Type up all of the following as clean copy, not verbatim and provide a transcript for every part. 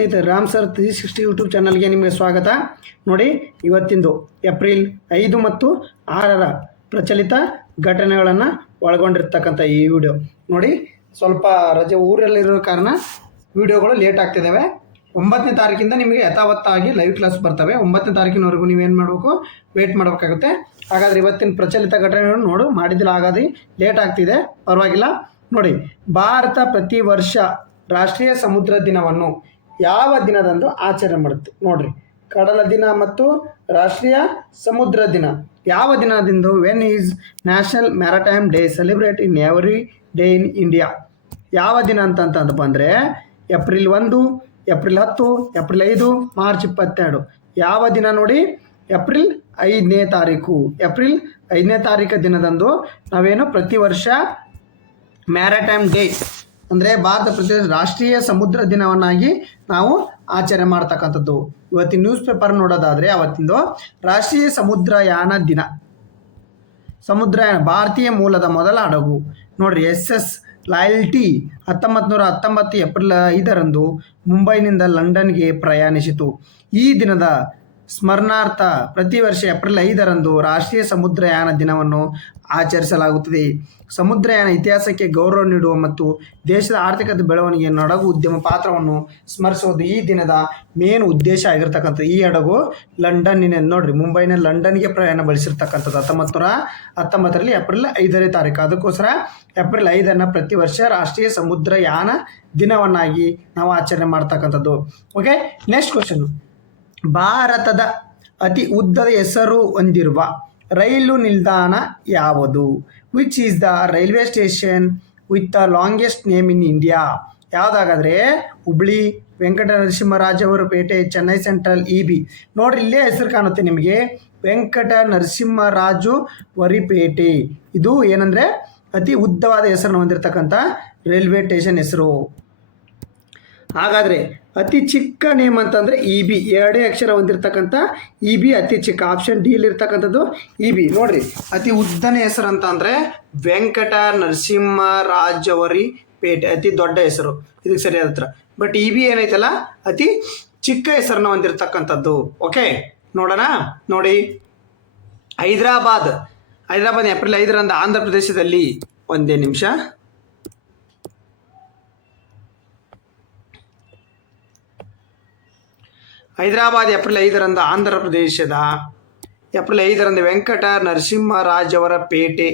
ಸ್ನೇಹಿತರೆ Ram sir 360 YouTube ಚಾನಲ್ಗೆ ನಿಮಗೆ ಸ್ವಾಗತ. ನೋಡಿ, ಇವತ್ತಿಂದು ಏಪ್ರಿಲ್ 5 ಮತ್ತು 6ರ ಪ್ರಚಲಿತ ಘಟನೆಗಳನ್ನು ಒಳಗೊಂಡಿರ್ತಕ್ಕಂಥ ಈ ವಿಡಿಯೋ ನೋಡಿ. ಸ್ವಲ್ಪ ರಜೆ ಊರಲ್ಲಿರೋ ಕಾರಣ ವಿಡಿಯೋಗಳು ಲೇಟ್ ಆಗ್ತಿದ್ದಾವೆ. 9ನೇ ತಾರೀಕಿಂದ ನಿಮಗೆ ಯಥಾವತ್ತಾಗಿ ಲೈವ್ ಕ್ಲಾಸ್ ಬರ್ತವೆ. 9ನೇ ತಾರೀಕಿನವರೆಗೂ ನೀವೇನು ಮಾಡಬೇಕು, ವೇಟ್ ಮಾಡಬೇಕಾಗುತ್ತೆ. ಹಾಗಾದರೆ ಇವತ್ತಿನ ಪ್ರಚಲಿತ ಘಟನೆಗಳನ್ನು ಮಾಡಿದಿಲ್ಲ, ಹಾಗಾದ್ರೆ ಲೇಟ್ ಆಗ್ತಿದೆ, ಪರವಾಗಿಲ್ಲ. ನೋಡಿ, ಭಾರತ ಪ್ರತಿ ವರ್ಷ ರಾಷ್ಟ್ರೀಯ ಸಮುದ್ರ ದಿನವನ್ನು ಯಾವ ದಿನದಂದು ಆಚರಣೆ ಮಾಡುತ್ತೆ? ನೋಡ್ರಿ, ಕಡಲ ದಿನ ಮತ್ತು ರಾಷ್ಟ್ರೀಯ ಸಮುದ್ರ ದಿನ ಯಾವ ದಿನದಿಂದ? When is national maritime day celebrate in every day in India? ಯಾವ ದಿನ ಅಂತ ಬಂದರೆ ಏಪ್ರಿಲ್ 1, ಏಪ್ರಿಲ್ 10, ಏಪ್ರಿಲ್ 5, ಮಾರ್ಚ್ 22. ಯಾವ ದಿನ ನೋಡಿ? ಏಪ್ರಿಲ್ 5ನೇ ತಾರೀಕು. ಏಪ್ರಿಲ್ 5ನೇ ತಾರೀಕು ದಿನದಂದು ನಾವೇನು ಪ್ರತಿ ವರ್ಷ ಮ್ಯಾರಟೈಮ್ ಡೇ ಅಂದರೆ ಭಾರತ ಪ್ರತಿ ರಾಷ್ಟ್ರೀಯ ಸಮುದ್ರ ದಿನವನ್ನಾಗಿ ನಾವು ಆಚರಣೆ ಮಾಡ್ತಕ್ಕಂಥದ್ದು. ಇವತ್ತಿನ ನ್ಯೂಸ್ ಪೇಪರ್ ನೋಡೋದಾದರೆ ಅವತ್ತಿಂದು ರಾಷ್ಟ್ರೀಯ ಸಮುದ್ರಯಾನ ದಿನ. ಸಮುದ್ರಯಾನ ಭಾರತೀಯ ಮೂಲದ ಮೊದಲ ಹಡಗು ನೋಡ್ರಿ, SS ಲಾಯಲ್ಟಿ 1919 ಏಪ್ರಿಲ್ 5ರಂದು ಮುಂಬೈನಿಂದ ಲಂಡನ್ಗೆ ಪ್ರಯಾಣಿಸಿತು. ಈ ದಿನದ ಸ್ಮರಣಾರ್ಥ ಪ್ರತಿ ವರ್ಷ ಏಪ್ರಿಲ್ 5ರಂದು ರಾಷ್ಟ್ರೀಯ ಸಮುದ್ರಯಾನ ದಿನವನ್ನು ಆಚರಿಸಲಾಗುತ್ತದೆ. ಸಮುದ್ರಯಾನ ಇತಿಹಾಸಕ್ಕೆ ಗೌರವ ನೀಡುವ ಮತ್ತು ದೇಶದ ಆರ್ಥಿಕ ಬೆಳವಣಿಗೆಯ ಹಡಗು ಉದ್ಯಮ ಪಾತ್ರವನ್ನು ಸ್ಮರಿಸುವುದು ಈ ದಿನದ ಮೇನ್ ಉದ್ದೇಶ ಆಗಿರ್ತಕ್ಕಂಥದ್ದು. ಈ ಹಡಗು ಲಂಡನ್ನಿನ ನೋಡ್ರಿ, ಮುಂಬೈನ ಲಂಡನ್ಗೆ ಪ್ರಯಾಣ ಬೆಳೆಸಿರ್ತಕ್ಕಂಥದ್ದು 1919ರಲ್ಲಿ ಏಪ್ರಿಲ್ 5ನೇ ತಾರೀಕು. ಅದಕ್ಕೋಸ್ಕರ ಏಪ್ರಿಲ್ 5ಅನ್ನು ಪ್ರತಿ ವರ್ಷ ರಾಷ್ಟ್ರೀಯ ಸಮುದ್ರಯಾನ ದಿನವನ್ನಾಗಿ ನಾವು ಆಚರಣೆ ಮಾಡ್ತಕ್ಕಂಥದ್ದು. Okay, next question. ಭಾರತದ ಅತಿ ಉದ್ದದ ಹೆಸರು ಹೊಂದಿರುವ ರೈಲು ನಿಲ್ದಾಣ ಯಾವುದು? Which is the railway station with the longest name in India? ಯಾವುದಾಗಾದ್ರೆ Hubli, Venkatanarasimharajuvaripeta, Chennai central, EB. ನೋಡ್ರಿ, ಇಲ್ಲೇ ಹೆಸರು ಕಾಣುತ್ತೆ ನಿಮಗೆ, ವೆಂಕಟ ನರಸಿಂಹರಾಜು ವರಿಪೇಟೆ. ಇದು ಏನಂದರೆ ಅತಿ ಉದ್ದವಾದ ಹೆಸರನ್ನು ಹೊಂದಿರತಕ್ಕಂಥ ರೈಲ್ವೆ ಸ್ಟೇಷನ್ ಹೆಸರು. ಹಾಗಾದರೆ ಅತಿ ಚಿಕ್ಕ ನೇಮ್ ಅಂತಂದರೆ EB, 2 ಅಕ್ಷರ ಹೊಂದಿರತಕ್ಕಂಥ EB ಅತಿ ಚಿಕ್ಕ. ಆಪ್ಷನ್ ಡಿ ಇರ್ತಕ್ಕಂಥದ್ದು EB. ನೋಡ್ರಿ, ಅತಿ ಉದ್ದನೇ ಹೆಸರು ಅಂತ ಅಂದರೆ ವೆಂಕಟ ನರಸಿಂಹರಾಜವರಿ ಪೇಟೆ, ಅತಿ ದೊಡ್ಡ ಹೆಸರು, ಇದಕ್ಕೆ ಸರಿಯಾದ ಉತ್ತರ. ಬಟ್ EB ಏನೈತಲ್ಲ, ಅತಿ ಚಿಕ್ಕ ಹೆಸರನ್ನು ಹೊಂದಿರತಕ್ಕಂಥದ್ದು. ಓಕೆ, ನೋಡೋಣ. ನೋಡಿ, ಹೈದರಾಬಾದ್ ಏಪ್ರಿಲ್ 5ರಂದು ಆಂಧ್ರ ಪ್ರದೇಶದಲ್ಲಿ, ಒಂದೇ ನಿಮಿಷ, ಹೈದರಾಬಾದ್ ಏಪ್ರಿಲ್ 5ರಂದು ಆಂಧ್ರ ಪ್ರದೇಶದ ಏಪ್ರಿಲ್ 5ರಂದು ವೆಂಕಟ ನರಸಿಂಹರಾಜವರ ಪೇಟೆ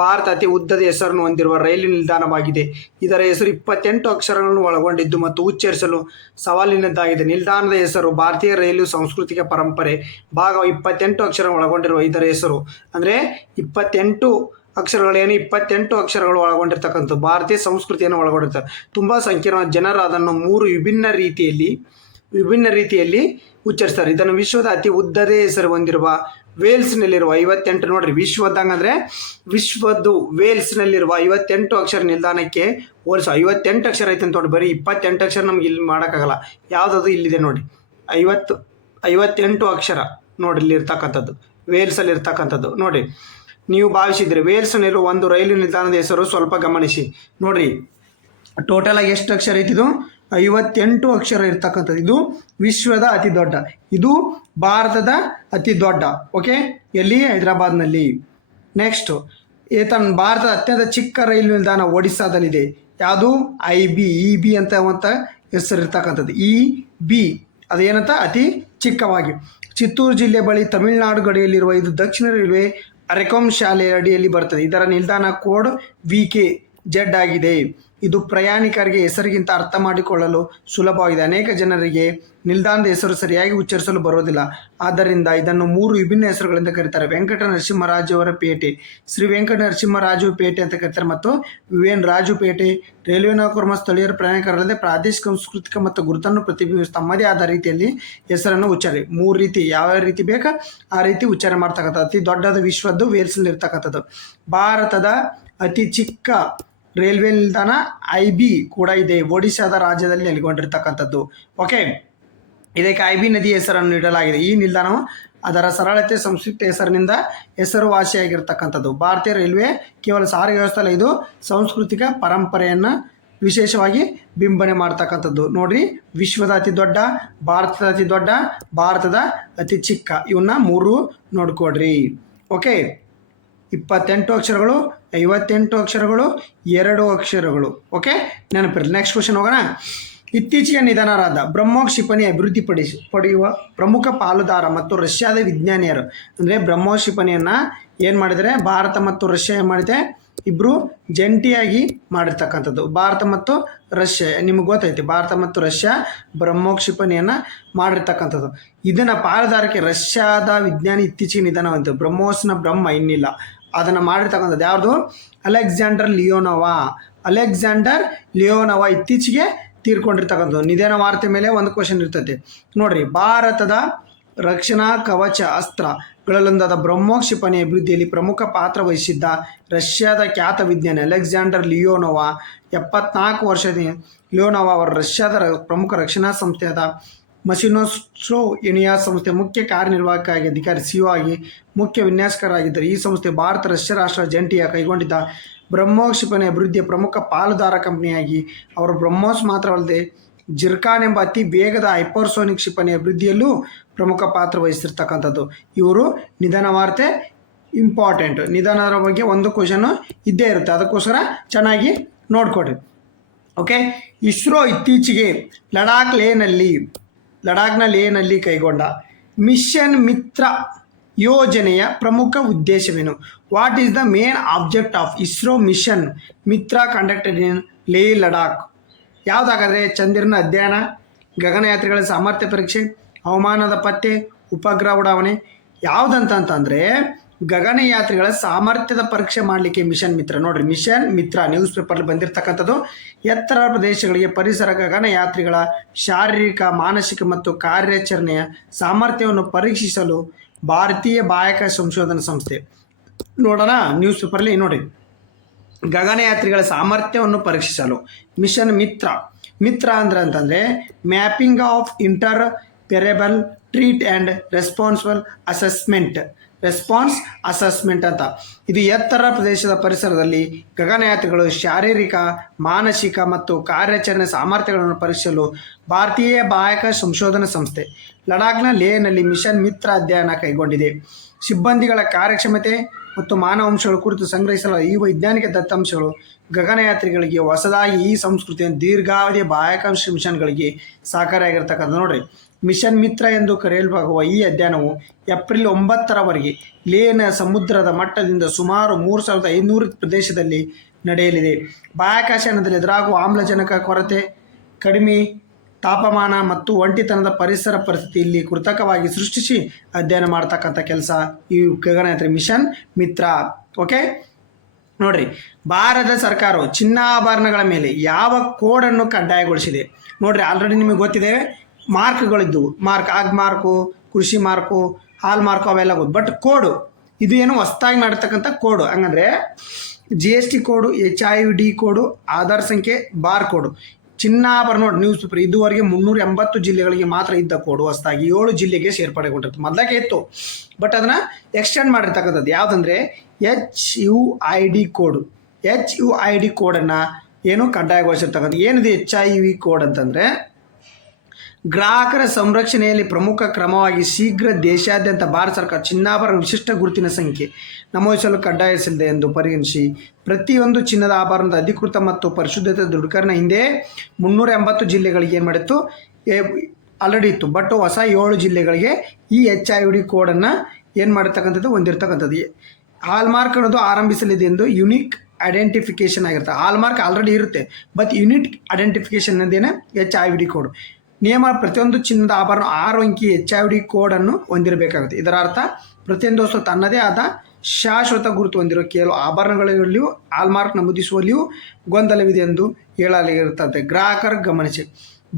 ಭಾರತ ಅತಿ ಉದ್ದದ ಹೆಸರನ್ನು ಹೊಂದಿರುವ ರೈಲು ನಿಲ್ದಾಣವಾಗಿದೆ. ಇದರ ಹೆಸರು 28 ಅಕ್ಷರಗಳನ್ನು ಒಳಗೊಂಡಿದ್ದು ಮತ್ತು ಉಚ್ಚರಿಸಲು ಸವಾಲಿನದ್ದಾಗಿದೆ. ನಿಲ್ದಾಣದ ಹೆಸರು ಭಾರತೀಯ ರೈಲು ಸಾಂಸ್ಕೃತಿಕ ಪರಂಪರೆ ಭಾಗ 28 ಅಕ್ಷರ ಒಳಗೊಂಡಿರುವ ಇದರ ಹೆಸರು ಅಂದರೆ 28 ಅಕ್ಷರಗಳೇನು 28 ಅಕ್ಷರಗಳು ಒಳಗೊಂಡಿರ್ತಕ್ಕಂಥದ್ದು ಭಾರತೀಯ ಸಂಸ್ಕೃತಿಯನ್ನು ಒಳಗೊಂಡಿರ್ತಾರೆ. ತುಂಬ ಸಂಕೀರ್ಣ. ಜನರು ಅದನ್ನು 3 ವಿಭಿನ್ನ ರೀತಿಯಲ್ಲಿ ಉಚ್ಚರಿಸ್ತಾರೆ. ಇದನ್ನು ವಿಶ್ವದ ಅತಿ ಉದ್ದದ ಹೆಸರು ಹೊಂದಿರುವ ವೇಲ್ಸ್ನಲ್ಲಿರುವ 58 ನೋಡ್ರಿ, ವಿಶ್ವದಂಗಂದರೆ ವಿಶ್ವದ್ದು ವೇಲ್ಸ್ನಲ್ಲಿರುವ 58 ಅಕ್ಷರ ನಿಲ್ದಾಣಕ್ಕೆ ಹೋಲಿಸು. 58 ಅಕ್ಷರ ಐತೆ ಅಂತ ನೋಡಿ, ಬರೀ 28 ಅಕ್ಷರ ನಮ್ಗೆ ಇಲ್ಲಿ ಮಾಡೋಕ್ಕಾಗಲ್ಲ. ಯಾವುದದು ಇಲ್ಲಿದೆ ನೋಡಿ, 58 ಅಕ್ಷರ ನೋಡಿ ಇಲ್ಲಿರ್ತಕ್ಕಂಥದ್ದು, ವೇಲ್ಸಲ್ಲಿ ಇರ್ತಕ್ಕಂಥದ್ದು. ನೋಡಿ, ನೀವು ಭಾವಿಸಿದರೆ ವೇಲ್ಸ್ನಲ್ಲಿರುವ ಒಂದು ರೈಲು ನಿಲ್ದಾಣದ ಹೆಸರು ಸ್ವಲ್ಪ ಗಮನಿಸಿ. ನೋಡ್ರಿ, ಟೋಟಲಾಗಿ ಎಷ್ಟು ಅಕ್ಷರ ಐತಿದು? 58 ಅಕ್ಷರ ಇರ್ತಕ್ಕಂಥದ್ದು. ಇದು ವಿಶ್ವದ ಅತಿ ದೊಡ್ಡ, ಇದು ಭಾರತದ ಅತಿ ದೊಡ್ಡ. ಓಕೆ, ಎಲ್ಲಿ? ಹೈದರಾಬಾದ್ನಲ್ಲಿ. ನೆಕ್ಸ್ಟ್, ಭಾರತದ ಅತ್ಯಂತ ಚಿಕ್ಕ ರೈಲು ನಿಲ್ದಾಣ ಒಡಿಸ್ಸಾದಲ್ಲಿದೆ. ಯಾವುದು? EB ಅಂತ ಹೆಸರು ಇರ್ತಕ್ಕಂಥದ್ದು. EB ಅದೇನಂತ ಅತಿ ಚಿಕ್ಕವಾಗಿ. ಚಿತ್ತೂರು ಜಿಲ್ಲೆ ಬಳಿ ತಮಿಳುನಾಡು ಗಡಿಯಲ್ಲಿರುವ ಇದು ದಕ್ಷಿಣ ರೈಲ್ವೆ ಅರೆಕೊಮ್ ಶಾಲೆ ಅಡಿಯಲ್ಲಿ ಬರ್ತದೆ. ಇದರ ನಿಲ್ದಾಣ ಕೋಡ್ VKZ ಆಗಿದೆ. ಇದು ಪ್ರಯಾಣಿಕರಿಗೆ ಹೆಸರಿಗಿಂತ ಅರ್ಥ ಮಾಡಿಕೊಳ್ಳಲು ಸುಲಭವಾಗಿದೆ. ಅನೇಕ ಜನರಿಗೆ ನಿಲ್ದಾಣದ ಹೆಸರು ಸರಿಯಾಗಿ ಉಚ್ಚರಿಸಲು ಬರೋದಿಲ್ಲ, ಆದ್ದರಿಂದ ಇದನ್ನು 3 ವಿಭಿನ್ನ ಹೆಸರುಗಳಿಂದ ಕರೀತಾರೆ. ವೆಂಕಟ ನರಸಿಂಹರಾಜವರ ಪೇಟೆ, ಶ್ರೀ ವೆಂಕಟ ನರಸಿಂಹರಾಜು ಪೇಟೆ ಅಂತ ಕರೀತಾರೆ, ಮತ್ತು VN ರಾಜು ಪೇಟೆ. ರೈಲ್ವೆ ನೌಕರರು ಮತ್ತು ಸ್ಥಳೀಯರ ಪ್ರಯಾಣಿಕರಲ್ಲದೆ ಪ್ರಾದೇಶಿಕ ಸಾಂಸ್ಕೃತಿಕ ಮತ್ತು ಗುರುತನ್ನು ಪ್ರತಿಬಿಂಬಿಸಿ ತಮ್ಮದೇ ಆದ ರೀತಿಯಲ್ಲಿ ಹೆಸರನ್ನು ಉಚ್ಚಾರ 3 ರೀತಿ, ಯಾವ ರೀತಿ ಬೇಕಾ ಆ ರೀತಿ ಉಚ್ಚಾರ ಮಾಡ್ತಕ್ಕಂಥದ್ದು. ಅತಿ ದೊಡ್ಡದು ವಿಶ್ವದ್ದು ವೇಲ್ಸ್ನಲ್ಲಿ ಇರ್ತಕ್ಕಂಥದ್ದು. ಭಾರತದ ಅತಿ ಚಿಕ್ಕ ರೈಲ್ವೆ ನಿಲ್ದಾಣ IB ಕೂಡ ಇದೆ, ಒಡಿಶಾದ ರಾಜ್ಯದಲ್ಲಿ ನೆಲೆಗೊಂಡಿರ್ತಕ್ಕಂಥದ್ದು. ಓಕೆ, ಇದಕ್ಕೆ IB ನದಿ ಹೆಸರನ್ನು ನೀಡಲಾಗಿದೆ. ಈ ನಿಲ್ದಾಣವು ಅದರ ಸರಳತೆ ಸಂಕ್ಷಿಪ್ತ ಹೆಸರಿನಿಂದ ಹೆಸರುವಾಸಿಯಾಗಿರ್ತಕ್ಕಂಥದ್ದು. ಭಾರತೀಯ ರೈಲ್ವೆ ಕೇವಲ ಸಾರಿಗೆ ವ್ಯವಸ್ಥೆ ಅಲ್ಲ, ಇದು ಸಾಂಸ್ಕೃತಿಕ ಪರಂಪರೆಯನ್ನು ವಿಶೇಷವಾಗಿ ಬಿಂಬನೆ ಮಾಡ್ತಕ್ಕಂಥದ್ದು. ನೋಡ್ರಿ, ವಿಶ್ವದ ಅತಿ ದೊಡ್ಡ, ಭಾರತದ ಅತಿ ದೊಡ್ಡ, ಭಾರತದ ಅತಿ ಚಿಕ್ಕ, ಇವನ್ನ 3 ನೋಡ್ಕೊಡ್ರಿ. ಓಕೆ, 28 ಅಕ್ಷರಗಳು, 58 ಅಕ್ಷರಗಳು, 2 ಅಕ್ಷರಗಳು. ಓಕೆ, ನೆನಪಿರಲಿ. ನೆಕ್ಸ್ಟ್ ಕ್ವಶನ್ ಹೋಗೋಣ. ಇತ್ತೀಚೆಗೆ ನಿಧನರಾದ ಬ್ರಹ್ಮೋಸ್ ಕ್ಷಿಪಣಿ ಪಡೆಯುವ ಪ್ರಮುಖ ಪಾಲುದಾರ ಮತ್ತು ರಷ್ಯಾದ ವಿಜ್ಞಾನಿಯರು. ಅಂದರೆ ಬ್ರಹ್ಮೋಸ್ ಕ್ಷಿಪಣಿಯನ್ನು ಏನು ಮಾಡಿದರೆ ಭಾರತ ಮತ್ತು ರಷ್ಯಾ ಏನು ಮಾಡಿದೆ, ಇಬ್ಬರು ಜಂಟಿಯಾಗಿ ಮಾಡಿರ್ತಕ್ಕಂಥದ್ದು. ಭಾರತ ಮತ್ತು ರಷ್ಯಾ, ನಿಮಗೆ ಗೊತ್ತೈತಿ, ಭಾರತ ಮತ್ತು ರಷ್ಯಾ ಬ್ರಹ್ಮೋಸ್ ಕ್ಷಿಪಣಿಯನ್ನು ಮಾಡಿರ್ತಕ್ಕಂಥದ್ದು. ಇದನ್ನು ಪಾಲುದಾರಕ್ಕೆ ರಷ್ಯಾದ ವಿಜ್ಞಾನಿ ಇತ್ತೀಚೆಗೆ ನಿಧನವಂತ. ಬ್ರಹ್ಮೋಸ್ನ ಬ್ರಹ್ಮ ಇನ್ನಿಲ್ಲ, ಅದನ್ನು ಮಾಡಿರ್ತಕ್ಕಂಥದ್ದು ಯಾವುದು? ಅಲೆಕ್ಸಾಂಡರ್ ಲಿಯೋನೋವಾ ಇತ್ತೀಚೆಗೆ ತೀರ್ಕೊಂಡಿರ್ತಕ್ಕಂಥದ್ದು. ನಿಧನ ವಾರ್ತೆ ಮೇಲೆ ಒಂದು ಕ್ವಶನ್ ಇರ್ತೈತೆ ನೋಡ್ರಿ. ಭಾರತದ ರಕ್ಷಣಾ ಕವಚ ಅಸ್ತ್ರಗಳಲ್ಲೊಂದಾದ ಬ್ರಹ್ಮೋಸ್ ಕ್ಷಿಪಣಿ ಅಭಿವೃದ್ಧಿಯಲ್ಲಿ ಪ್ರಮುಖ ಪಾತ್ರ ವಹಿಸಿದ್ದ ರಷ್ಯಾದ ಖ್ಯಾತ ವಿಜ್ಞಾನಿ ಅಲೆಕ್ಸಾಂಡರ್ ಲಿಯೋನೋವಾ 74 ವರ್ಷದ ಲಿಯೋನೋವಾ ಅವರು ರಷ್ಯಾದ ಪ್ರಮುಖ ರಕ್ಷಣಾ ಸಂಸ್ಥೆಯಾದ ಮಸಿನೋಸ್ಟ್ರೋ ಯುನಿಯಾ ಸಂಸ್ಥೆ ಮುಖ್ಯ ಕಾರ್ಯನಿರ್ವಾಹಕ ಅಧಿಕಾರಿ CEO ಆಗಿ ಮುಖ್ಯ ವಿನ್ಯಾಸಕರಾಗಿದ್ದರು. ಈ ಸಂಸ್ಥೆ ಭಾರತ ರಷ್ಯಾ ರಾಷ್ಟ್ರ ಜಂಟಿಯಾಗಿ ಕೈಗೊಂಡಿದ್ದ ಬ್ರಹ್ಮೋಸ್ ಕ್ಷಿಪಣಿ ಅಭಿವೃದ್ಧಿಯ ಪ್ರಮುಖ ಪಾಲುದಾರ ಕಂಪನಿಯಾಗಿ ಅವರು ಬ್ರಹ್ಮೋಸ್ ಮಾತ್ರವಲ್ಲದೆ ಜಿರ್ಕಾನ್ ಎಂಬ ಅತಿ ವೇಗದ ಹೈಪರ್ಸೋನಿಕ್ ಕ್ಷಿಪಣಿ ಅಭಿವೃದ್ಧಿಯಲ್ಲೂ ಪ್ರಮುಖ ಪಾತ್ರ ವಹಿಸಿರ್ತಕ್ಕಂಥದ್ದು. ಇವರು ನಿಧನ ವಾರ್ತೆ ಇಂಪಾರ್ಟೆಂಟ್. ನಿಧನದ ಬಗ್ಗೆ ಒಂದು ಕ್ವಶನ್ ಇದ್ದೇ ಇರುತ್ತೆ, ಅದಕ್ಕೋಸ್ಕರ ಚೆನ್ನಾಗಿ ನೋಡ್ಕೊಡ್ರಿ. ಓಕೆ, ಇಸ್ರೋ ಇತ್ತೀಚೆಗೆ ಲಡಾಖ್ನ ಲೇನಲ್ಲಿ ಕೈಗೊಂಡ ಮಿಷನ್ ಮಿತ್ರ ಯೋಜನೆಯ ಪ್ರಮುಖ ಉದ್ದೇಶವೇನು? What is the main object of ISRO mission Mitra conducted in Leh Ladakh? ಯಾವುದಾಗಾದರೆ ಚಂದ್ರನ ಅಧ್ಯಯನ, ಗಗನಯಾತ್ರಿಗಳ ಸಾಮರ್ಥ್ಯ ಪರೀಕ್ಷೆ, ಹವಾಮಾನದ ಪತ್ತೆ, ಉಪಗ್ರಹ ಉಡಾವಣೆ. ಯಾವುದಂತಂದರೆ ಗಗನಯಾತ್ರಿಗಳ ಸಾಮರ್ಥ್ಯದ ಪರೀಕ್ಷೆ ಮಾಡಲಿಕ್ಕೆ ಮಿಷನ್ ಮಿತ್ರ. ನೋಡ್ರಿ, ಮಿಷನ್ ಮಿತ್ರ ನ್ಯೂಸ್ ಪೇಪರ್ಲಿ ಬಂದಿರತಕ್ಕಂಥದ್ದು. ಎತ್ತರ ಪ್ರದೇಶಗಳಿಗೆ ಪರಿಸರ ಗಗನಯಾತ್ರಿಗಳ ಶಾರೀರಿಕ, ಮಾನಸಿಕ ಮತ್ತು ಕಾರ್ಯಾಚರಣೆಯ ಸಾಮರ್ಥ್ಯವನ್ನು ಪರೀಕ್ಷಿಸಲು ಭಾರತೀಯ ಬಾಹ್ಯಾಕಾಶ ಸಂಶೋಧನಾ ಸಂಸ್ಥೆ. ನೋಡೋಣ ನ್ಯೂಸ್ ಪೇಪರ್ಲಿ ನೋಡಿ, ಗಗನಯಾತ್ರಿಗಳ ಸಾಮರ್ಥ್ಯವನ್ನು ಪರೀಕ್ಷಿಸಲು ಮಿಷನ್ ಮಿತ್ರ ಅಂತಂದರೆ mapping of interoperable threat and response assessment ಅಂತ. ಇದು ಎತ್ತರ ಪ್ರದೇಶದ ಪರಿಸರದಲ್ಲಿ ಗಗನಯಾತ್ರಿಗಳು ಶಾರೀರಿಕ, ಮಾನಸಿಕ ಮತ್ತು ಕಾರ್ಯಾಚರಣೆ ಸಾಮರ್ಥ್ಯಗಳನ್ನು ಪರೀಕ್ಷಿಸಲು ಭಾರತೀಯ ಬಾಹ್ಯಾಕಾಶ ಸಂಶೋಧನಾ ಸಂಸ್ಥೆ ಲಡಾಖ್ನ ಲೇನಲ್ಲಿ ಮಿಷನ್ ಮಿತ್ರ ಅಧ್ಯಯನ ಕೈಗೊಂಡಿದೆ. ಸಿಬ್ಬಂದಿಗಳ ಕಾರ್ಯಕ್ಷಮತೆ ಮತ್ತು ಮಾನವಾಂಶಗಳ ಕುರಿತು ಸಂಗ್ರಹಿಸಲಾದ ಈ ವೈಜ್ಞಾನಿಕ ದತ್ತಾಂಶಗಳು ಗಗನಯಾತ್ರಿಗಳಿಗೆ ಹೊಸದಾಗಿ ಈ ಸಂಸ್ಕೃತಿಯ ದೀರ್ಘಾವಧಿಯ ಬಾಹ್ಯಾಕಾಶ ಮಿಷನ್ಗಳಿಗೆ ಸಹಕಾರಿಯಾಗಿರ್ತಕ್ಕಂಥ. ನೋಡ್ರಿ, ಮಿಷನ್ ಮಿತ್ರ ಎಂದು ಕರೆಯಲಾಗುವ ಈ ಅಧ್ಯಯನವು ಏಪ್ರಿಲ್ 9ರವರೆಗೆ ಲೇನ ಸಮುದ್ರದ ಮಟ್ಟದಿಂದ ಸುಮಾರು 3500 ಪ್ರದೇಶದಲ್ಲಿ ನಡೆಯಲಿದೆ. ಬಾಹ್ಯಾಕಾಶಯಾನದಲ್ಲಿ ಎದುರಾಗುವ ಆಮ್ಲಜನಕ ಕೊರತೆ, ಕಡಿಮೆ ತಾಪಮಾನ ಮತ್ತು ಒಂಟಿತನದ ಪರಿಸರ ಪರಿಸ್ಥಿತಿ ಇಲ್ಲಿ ಕೃತಕವಾಗಿ ಸೃಷ್ಟಿಸಿ ಅಧ್ಯಯನ ಮಾಡ್ತಕ್ಕಂಥ ಕೆಲಸ ಈ ಗಗನಯಾತ್ರಿ ಮಿಷನ್ ಮಿತ್ರ. ಓಕೆ, ನೋಡ್ರಿ, ಭಾರತ ಸರ್ಕಾರವು ಚಿನ್ನಾಭರಣಗಳ ಮೇಲೆ ಯಾವ ಕೋಡನ್ನು ಕಡ್ಡಾಯಗೊಳಿಸಿದೆ? ನೋಡ್ರಿ, ಆಲ್ರೆಡಿ ನಿಮಗೆ ಗೊತ್ತಿದೆ, ಮಾರ್ಕ್ಗಳಿದ್ದವು, ಆಗ್ ಮಾರ್ಕು, ಕೃಷಿ ಮಾರ್ಕು, ಹಾಲ್ ಮಾರ್ಕು ಅವೆಲ್ಲ ಗೊತ್ತು. ಬಟ್ ಕೋಡು ಇದು ಏನು ಹೊಸದಾಗಿ ಮಾಡಿರ್ತಕ್ಕಂಥ ಕೋಡು. ಹಂಗಂದರೆ GST ಕೋಡು, HIV ಕೋಡು, ಆಧಾರ್ ಸಂಖ್ಯೆ, ಬಾರ್ ಕೋಡು, ಚಿನ್ನಾಭರಣ. ನೋಡಿ, ನ್ಯೂಸ್ ಪೇಪರ್ ಇದುವರೆಗೆ 380 ಜಿಲ್ಲೆಗಳಿಗೆ ಮಾತ್ರ ಇದ್ದ ಕೋಡು ಹೊಸದಾಗಿ 7 ಜಿಲ್ಲೆಗೆ ಸೇರ್ಪಡೆಗೊಂಡಿರುತ್ತೆ. ಮೊದಲಾಗೆ ಇತ್ತು, ಬಟ್ ಅದನ್ನು ಎಕ್ಸ್ಟೆಂಡ್ ಮಾಡಿರ್ತಕ್ಕಂಥದ್ದು. ಯಾವುದಂದರೆ HUID ಕೋಡು. HUID ಕೋಡನ್ನು ಏನು ಕಡ್ಡಾಯಗೊಳಿಸಿರ್ತಕ್ಕಂಥ. ಏನಿದೆ HIV ಕೋಡ್ ಅಂತಂದರೆ ಗ್ರಾಹಕರ ಸಂರಕ್ಷಣೆಯಲ್ಲಿ ಪ್ರಮುಖ ಕ್ರಮವಾಗಿ ಶೀಘ್ರ ದೇಶಾದ್ಯಂತ ಭಾರತ ಸರ್ಕಾರ ಚಿನ್ನಾಭರಣ ವಿಶಿಷ್ಟ ಗುರುತಿನ ಸಂಖ್ಯೆ ನಮೂದಿಸಲು ಕಡ್ಡಾಯಿಸಲಿದೆ ಎಂದು ಪರಿಗಣಿಸಿ ಪ್ರತಿಯೊಂದು ಚಿನ್ನದ ಆಭರಣದ ಅಧಿಕೃತ ಮತ್ತು ಪರಿಶುದ್ಧತೆ ದೃಢೀಕರಣ ಹಿಂದೆ 380 ಜಿಲ್ಲೆಗಳಿಗೆ ಏನು ಮಾಡಿತ್ತು, ಆಲ್ರೆಡಿ ಇತ್ತು. ಬಟ್ ಹೊಸ 7 ಜಿಲ್ಲೆಗಳಿಗೆ ಈ HID ಕೋಡನ್ನು ಏನು ಮಾಡಿರ್ತಕ್ಕಂಥದ್ದು ಹೊಂದಿರತಕ್ಕಂಥದ್ದು. ಹಾಲ್ಮಾರ್ಕ್ ಅನ್ನೋದು ಆರಂಭಿಸಲಿದೆ ಎಂದು ಯುನಿಕ್ ಐಡೆಂಟಿಫಿಕೇಷನ್ ಆಗಿರುತ್ತೆ. ಹಾಲ್ಮಾರ್ಕ್ ಆಲ್ರೆಡಿ ಇರುತ್ತೆ, ಬಟ್ ಯುನಿಕ್ ಐಡೆಂಟಿಫಿಕೇಷನ್ ಅನ್ನೋದೇನೆ HID ಕೋಡ್. ನಿಯಮ ಪ್ರತಿಯೊಂದು ಚಿನ್ನದ ಆಭರಣ 6 ಅಂಕಿ HID ಕೋಡನ್ನು ಹೊಂದಿರಬೇಕಾಗುತ್ತೆ. ಇದರ ಅರ್ಥ ಪ್ರತಿಯೊಂದು ವಸ್ತು ತನ್ನದೇ ಆದ ಶಾಶ್ವತ ಗುರುತು ಹೊಂದಿರುವ ಕೆಲವು ಆಭರಣಗಳಲ್ಲಿಯೂ ಹಾಲ್ಮಾರ್ಕ್ ನಮೂದಿಸುವಲ್ಲಿಯೂ ಗೊಂದಲವಿದೆ ಎಂದು ಹೇಳಲಾಗಿರುತ್ತದೆ. ಗ್ರಾಹಕರು ಗಮನಿಸಿ,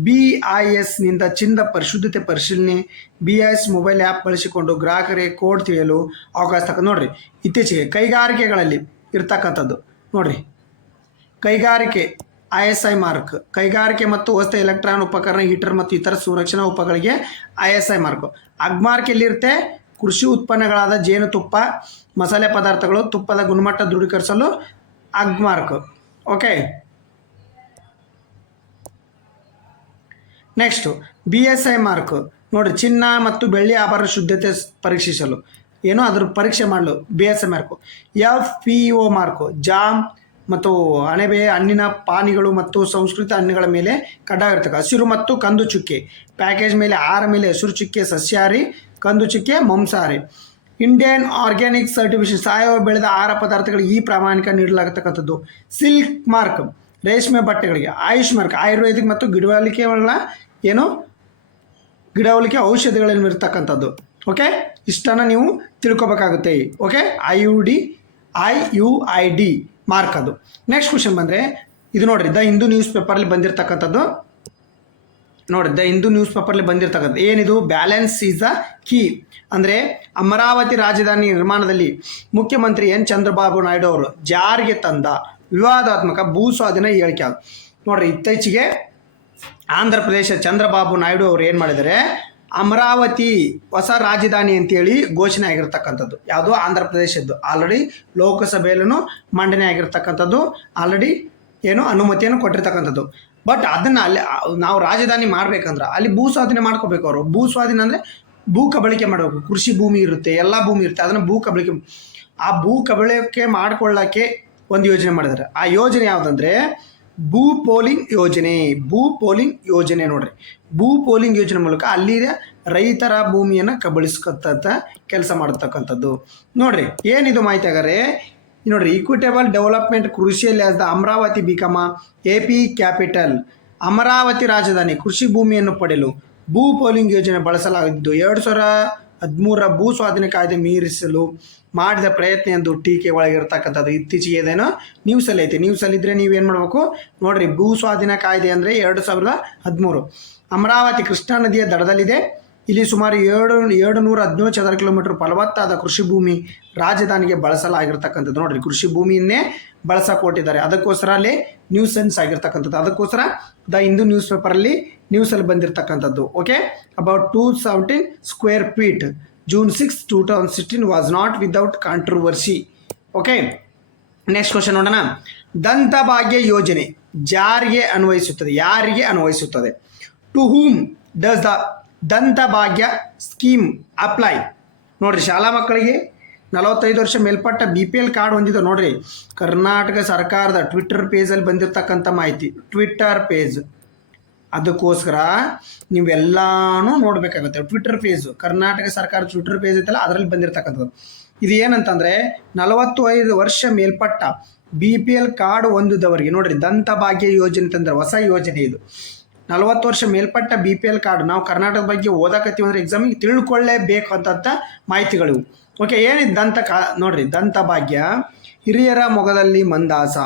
BISನಿಂದ ಚಿನ್ನದ ಪರಿಶುದ್ಧತೆ ಪರಿಶೀಲನೆ. BIS ಮೊಬೈಲ್ ಆ್ಯಪ್ ಬಳಸಿಕೊಂಡು ಗ್ರಾಹಕರಿಗೆ ಕೋಡ್ ತಿಳಿಯಲು ಅವಕಾಶ ತಕ್ಕ. ನೋಡ್ರಿ, ಇತ್ತೀಚೆಗೆ ಕೈಗಾರಿಕೆಗಳಲ್ಲಿ ಇರ್ತಕ್ಕಂಥದ್ದು. ನೋಡ್ರಿ, ಕೈಗಾರಿಕೆ ISI ಮಾರ್ಕ್, ಕೈಗಾರಿಕೆ ಮತ್ತು ವಸ್ತು ಎಲೆಕ್ಟ್ರಾನ್ ಉಪಕರಣ, ಹೀಟರ್ ಮತ್ತು ಇತರ ಸುರಕ್ಷಣಾ ಉಪಕರಣಗಳಿಗೆ ISI ಮಾರ್ಕ್. ಅಗ್ಮಾರ್ಕ್ ಎಲ್ಲಿರುತ್ತೆ? ಕೃಷಿ ಉತ್ಪನ್ನಗಳಾದ ಜೇನುತುಪ್ಪ, ಮಸಾಲೆ ಪದಾರ್ಥಗಳು, ತುಪ್ಪದ ಗುಣಮಟ್ಟ ದೃಢೀಕರಿಸಲು Agmark. Okay, next BSI mark ನೋಡಿರಿ, ಚಿನ್ನ ಮತ್ತು ಬೆಳ್ಳಿ ಆಭರಣ ಶುದ್ಧತೆ ಪರೀಕ್ಷಿಸಲು ಏನೋ ಅದ್ರ ಪರೀಕ್ಷೆ ಮಾಡಲು BSI mark. FPO mark jam ಮತ್ತು ಅಣಬೆ ಹಣ್ಣಿನ ಪಾನಿಗಳು ಮತ್ತು ಸಂಸ್ಕೃತ ಹಣ್ಣುಗಳ ಮೇಲೆ ಕಡ್ಡಾಯ ಇರ್ತಕ್ಕ. ಹಸಿರು ಮತ್ತು ಕಂದು ಚುಕ್ಕೆ ಪ್ಯಾಕೇಜ್ ಮೇಲೆ ಆಹಾರ ಮೇಲೆ ಹಸಿರು ಚುಕ್ಕೆ ಸಸ್ಯಾಹಾರಿ, ಕಂದು ಚುಕ್ಕೆ ಮಾಂಸಾಹಾರಿ. ಇಂಡಿಯನ್ ಆರ್ಗ್ಯಾನಿಕ್ ಸರ್ಟಿಫಿಕೇಶನ್ ಸಾವಯವ ಬೆಳೆದ ಆಹಾರ ಪದಾರ್ಥಗಳಿಗೆ ಈ ಪ್ರಾಮಾಣಿಕ ನೀಡಲಾಗತಕ್ಕಂಥದ್ದು. ಸಿಲ್ಕ್ ಮಾರ್ಕ್ ರೇಷ್ಮೆ ಬಟ್ಟೆಗಳಿಗೆ. ಆಯುಷ್ ಮಾರ್ಕ್ ಆಯುರ್ವೇದಿಕ್ ಮತ್ತು ಗಿಡವಲಿಕೆಗಳ ಏನು ಗಿಡವಲಿಕೆ ಔಷಧಿಗಳಲ್ಲಿ ಇರ್ತಕ್ಕಂಥದ್ದು. ಓಕೆ, ಇಷ್ಟನ್ನು ನೀವು ತಿಳ್ಕೊಬೇಕಾಗುತ್ತೆ. ಓಕೆ, IUID ಮಾರ್ಕ್ ಅದು. ನೆಕ್ಸ್ಟ್ ಕ್ವಶನ್ ಬಂದರೆ ಇದು ನೋಡ್ರಿ, ದ ಹಿಂದೂ ನ್ಯೂಸ್ ಪೇಪರಲ್ಲಿ ಬಂದಿರತಕ್ಕಂಥದ್ದು. ನೋಡ್ರಿ, ದ ಹಿಂದೂ ನ್ಯೂಸ್ ಪೇಪರಲ್ಲಿ ಬಂದಿರತಕ್ಕಂಥದ್ದು ಏನಿದು, ಬ್ಯಾಲೆನ್ಸ್ ಈಸ್ ಅ ಕೀ. ಅಂದರೆ ಅಮರಾವತಿ ರಾಜಧಾನಿ ನಿರ್ಮಾಣದಲ್ಲಿ ಮುಖ್ಯಮಂತ್ರಿ N. ಚಂದ್ರಬಾಬು ನಾಯ್ಡು ಅವರು ಜಾರಿಗೆ ತಂದ ವಿವಾದಾತ್ಮಕ ಭೂ ಸ್ವಾಧೀನ ಹೇಳಿಕೆ ಅದು. ನೋಡ್ರಿ, ಇತ್ತೀಚೆಗೆ ಆಂಧ್ರ ಪ್ರದೇಶ ಚಂದ್ರಬಾಬು ನಾಯ್ಡು ಅವರು ಏನು ಮಾಡಿದ್ದಾರೆ, ಅಮರಾವತಿ ಹೊಸ ರಾಜಧಾನಿ ಅಂತೇಳಿ ಘೋಷಣೆ ಆಗಿರ್ತಕ್ಕಂಥದ್ದು. ಯಾವುದು, ಆಂಧ್ರ ಪ್ರದೇಶದ್ದು. ಆಲ್ರೆಡಿ ಲೋಕಸಭೆಯಲ್ಲೂ ಮಂಡನೆ ಆಗಿರ್ತಕ್ಕಂಥದ್ದು. ಆಲ್ರೆಡಿ ಏನು ಅನುಮತಿಯನ್ನು ಕೊಟ್ಟಿರ್ತಕ್ಕಂಥದ್ದು. ಬಟ್ ಅದನ್ನು ಅಲ್ಲಿ ನಾವು ರಾಜಧಾನಿ ಮಾಡ್ಬೇಕಂದ್ರೆ ಅಲ್ಲಿ ಭೂ ಸ್ವಾಧೀನ ಮಾಡ್ಕೋಬೇಕು. ಅವರು ಭೂ ಸ್ವಾಧೀನ ಅಂದರೆ ಭೂ ಕಬಳಿಕೆ ಮಾಡಬೇಕು. ಕೃಷಿ ಭೂಮಿ ಇರುತ್ತೆ, ಎಲ್ಲ ಭೂಮಿ ಇರುತ್ತೆ, ಅದನ್ನು ಭೂ ಕಬಳಿಕೆ. ಆ ಭೂ ಕಬಳಿಕೆ ಮಾಡ್ಕೊಳ್ಳೋಕ್ಕೆ ಒಂದು ಯೋಜನೆ ಮಾಡಿದ್ದಾರೆ. ಆ ಯೋಜನೆ ಯಾವುದಂದರೆ ಭೂ ಪೋಲಿಂಗ್ ಯೋಜನೆ. ಭೂ ಪೋಲಿಂಗ್ ಯೋಜನೆ ನೋಡ್ರಿ, ಭೂ ಪೋಲಿಂಗ್ ಯೋಜನೆ ಮೂಲಕ ಅಲ್ಲಿ ರೈತರ ಭೂಮಿಯನ್ನು ಕಬಳಿಸ್ಕೊತ ಕೆಲಸ ಮಾಡತಕ್ಕಂಥದ್ದು. ನೋಡ್ರಿ, ಏನಿದು ಮಾಹಿತಿ ಆಗಾರೆ ನೋಡ್ರಿ, equitable development crucial as the Amaravati become AP capital. Amaravati ರಾಜಧಾನಿ ಕೃಷಿ ಭೂಮಿಯನ್ನು ಪಡೆಯಲು ಭೂ ಪೋಲಿಂಗ್ ಯೋಜನೆ ಬಳಸಲಾಗಿದ್ದು 2013 ಭೂ ಸ್ವಾಧೀನ ಕಾಯ್ದೆ ಮೀರಿಸಲು ಮಾಡಿದ ಪ್ರಯತ್ನ ಎಂದು ಟೀಕೆ ಒಳಗಿರ್ತಕ್ಕಂಥದ್ದು. ಇತ್ತೀಚೆಗೆ ಏನೇನೋ ನ್ಯೂಸಲ್ಲಿ ಐತೆ. ನ್ಯೂಸಲ್ಲಿದ್ದರೆ ನೀವೇನು ಮಾಡಬೇಕು ನೋಡಿರಿ, ಭೂ ಸ್ವಾಧೀನ ಕಾಯ್ದೆ ಅಂದರೆ 2013. ಅಮರಾವತಿ ಕೃಷ್ಣಾ ನದಿಯ ದಡದಲ್ಲಿದೆ. ಇಲ್ಲಿ ಸುಮಾರು 717 ಚದರ ಕಿಲೋಮೀಟರ್ ಫಲವತ್ತಾದ ಕೃಷಿ ಭೂಮಿ ರಾಜಧಾನಿಗೆ ಬಳಸಲಾಗಿರ್ತಕ್ಕಂಥದ್ದು. ನೋಡಿರಿ, ಕೃಷಿ ಭೂಮಿಯನ್ನೇ ಬಳಸಕೊಟ್ಟಿದ್ದಾರೆ. ಅದಕ್ಕೋಸ್ಕರ ಅಲ್ಲಿ ನ್ಯೂಸೆನ್ಸ್ ಆಗಿರ್ತಕ್ಕಂಥದ್ದು. ಅದಕ್ಕೋಸ್ಕರ ದ ಹಿಂದೂ ನ್ಯೂಸ್ ಪೇಪರಲ್ಲಿ ನ್ಯೂಸಲ್ಲಿ ಬಂದಿರತಕ್ಕಂಥದ್ದು. Okay, about 217 square feet June 6, 2016 was not without controversy. Okay, next question ನೋಡೋಣ. ದಂತಭಾಗ್ಯ ಯೋಜನೆ ಜಾರಿಗೆ ಅನ್ವಯಿಸುತ್ತದೆ. ಯಾರಿಗೆ ಅನ್ವಯಿಸುತ್ತದೆ? To whom does the Dantabhagya scheme apply? ನೋಡಿರಿ, ಶಾಲಾ ಮಕ್ಕಳಿಗೆ 45 ವರ್ಷ ಮೇಲ್ಪಟ್ಟ BPL ಕಾರ್ಡ್ ಹೊಂದಿದ್ದು. ನೋಡಿರಿ, ಕರ್ನಾಟಕ ಸರ್ಕಾರದ ಟ್ವಿಟ್ಟರ್ ಪೇಜಲ್ಲಿ ಬಂದಿರತಕ್ಕಂಥ ಮಾಹಿತಿ. ಟ್ವಿಟ್ಟರ್ ಪೇಜ್, ಅದಕ್ಕೋಸ್ಕರ ನೀವೆಲ್ಲಾನು ನೋಡಬೇಕಾಗುತ್ತೆ. ಟ್ವಿಟ್ಟರ್ ಪೇಜು, ಕರ್ನಾಟಕ ಸರ್ಕಾರ ಟ್ವಿಟ್ಟರ್ ಪೇಜ್ ಐತಲ್ಲ, ಅದರಲ್ಲಿ ಬಂದಿರತಕ್ಕಂಥದ್ದು. ಇದು ಏನಂತಂದರೆ 45 ವರ್ಷ ಮೇಲ್ಪಟ್ಟ BPL ಕಾರ್ಡ್ ಹೊಂದಿದವರಿಗೆ ನೋಡಿರಿ, ದಂತಭಾಗ್ಯ ಯೋಜನೆ ಅಂತಂದ್ರೆ ಹೊಸ ಯೋಜನೆ ಇದು. 40 ವರ್ಷ ಮೇಲ್ಪಟ್ಟ BPL ಕಾರ್ಡ್. ನಾವು ಕರ್ನಾಟಕದ ಬಗ್ಗೆ ಓದಕತ್ತೀವಿ ಅಂದರೆ ಎಕ್ಸಾಮಿಗೆ ತಿಳ್ಕೊಳ್ಳೇಬೇಕು ಅಂತ ಮಾಹಿತಿಗಳು. ಓಕೆ, ಏನಿದೆ ನೋಡ್ರಿ, ದಂತಭಾಗ್ಯ ಹಿರಿಯರ ಮೊಗದಲ್ಲಿ ಮಂದಾಸ.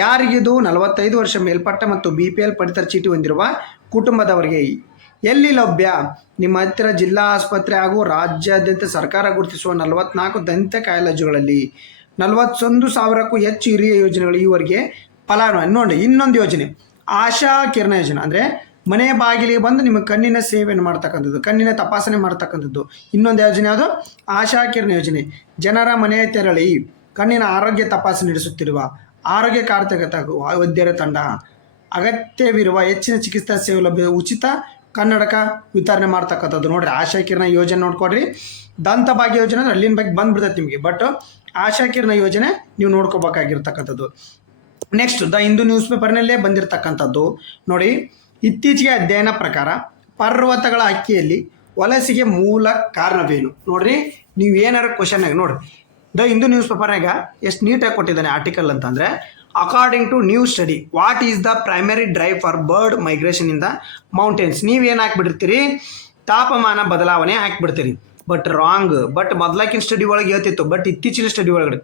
ಯಾರಿಗಿದು? 45 ವರ್ಷ ಮೇಲ್ಪಟ್ಟ ಮತ್ತು BPL ಪಡಿತರ ಚೀಟಿ ಹೊಂದಿರುವ ಕುಟುಂಬದವರಿಗೆ. ಎಲ್ಲಿ ಲಭ್ಯ? ನಿಮ್ಮ ಹತ್ತಿರ ಜಿಲ್ಲಾ ಆಸ್ಪತ್ರೆ ಹಾಗೂ ರಾಜ್ಯಾದ್ಯಂತ ಸರ್ಕಾರ ಗುರುತಿಸುವ 44 ದಂತ ಕಾಲೇಜುಗಳಲ್ಲಿ 41,000ಕ್ಕೂ ಹೆಚ್ಚು ಹಿರಿಯ ಯೋಜನೆಗಳು ಈವರೆಗೆ ಫಲಾನುಭವಿ. ನೋಡಿ, ಇನ್ನೊಂದು ಯೋಜನೆ ಆಶಾ ಕಿರಣ ಯೋಜನೆ. ಅಂದರೆ ಮನೆ ಬಾಗಿಲಿಗೆ ಬಂದು ನಿಮ್ಮ ಕಣ್ಣಿನ ಸೇವೆಯನ್ನು ಮಾಡ್ತಕ್ಕಂಥದ್ದು, ಕಣ್ಣಿನ ತಪಾಸಣೆ ಮಾಡ್ತಕ್ಕಂಥದ್ದು. ಇನ್ನೊಂದು ಯೋಜನೆ ಯಾವುದು? ಆಶಾ ಕಿರಣ ಯೋಜನೆ. ಜನರ ಮನೆ ತೆರಳಿ ಕಣ್ಣಿನ ಆರೋಗ್ಯ ತಪಾಸಣೆ ನಡೆಸುತ್ತಿರುವ ಆರೋಗ್ಯ ಕಾರ್ಯಕರ್ತ ವೈದ್ಯರ ತಂಡ. ಅಗತ್ಯವಿರುವ ಹೆಚ್ಚಿನ ಚಿಕಿತ್ಸಾ ಸೌಲಭ್ಯ ಉಚಿತ ಕನ್ನಡಕ ವಿತರಣೆ ಮಾಡ್ತಕ್ಕಂಥದ್ದು. ನೋಡಿರಿ, ಆಶಾ ಕಿರಣ ಯೋಜನೆ ನೋಡ್ಕೊಡ್ರಿ. ದಂತಭಾಗ್ಯ ಯೋಜನೆ ಅಂದರೆ ಅಲ್ಲಿನ ಬಗ್ಗೆ ಬಂದ್ಬಿಡ್ತೈತೆ ನಿಮಗೆ. ಬಟ್ ಆಶಾ ಕಿರಣ ಯೋಜನೆ ನೀವು ನೋಡ್ಕೋಬೇಕಾಗಿರ್ತಕ್ಕಂಥದ್ದು. ನೆಕ್ಸ್ಟ್, ದ ಹಿಂದೂ ನ್ಯೂಸ್ ಪೇಪರ್ನಲ್ಲೇ ಬಂದಿರತಕ್ಕಂಥದ್ದು. ನೋಡಿ, ಇತ್ತೀಚೆಗೆ ಅಧ್ಯಯನ ಪ್ರಕಾರ ಪರ್ವತಗಳ ಅಕ್ಕಿಯಲ್ಲಿ ವಲಸಿಗೆ ಮೂಲ ಕಾರಣವೇನು? ನೋಡ್ರಿ, ನೀವು ಏನಾರ ಕ್ವಶನ್ ಆಗಿ ನೋಡ್ರಿ, ದ ಹಿಂದೂ ನ್ಯೂಸ್ ಪೇಪರ್ನಾಗ ಎಷ್ಟು ನೀಟಾಗಿ ಕೊಟ್ಟಿದ್ದಾನೆ ಆರ್ಟಿಕಲ್ ಅಂತಂದರೆ, according to new study what is the primary drive for bird migration in the mountains. ನೀವೇನು ಹಾಕ್ಬಿಡ್ತೀರಿ? ತಾಪಮಾನ ಬದಲಾವಣೆ ಹಾಕಿಬಿಡ್ತೀರಿ. But wrong. ಬಟ್ ಮೊದಲಾಕಿನ ಸ್ಟಡಿ ಒಳಗೆ ಹೇಳ್ತಿತ್ತು. ಬಟ್ ಇತ್ತೀಚಿನ ಸ್ಟಡಿ ಒಳಗಡೆ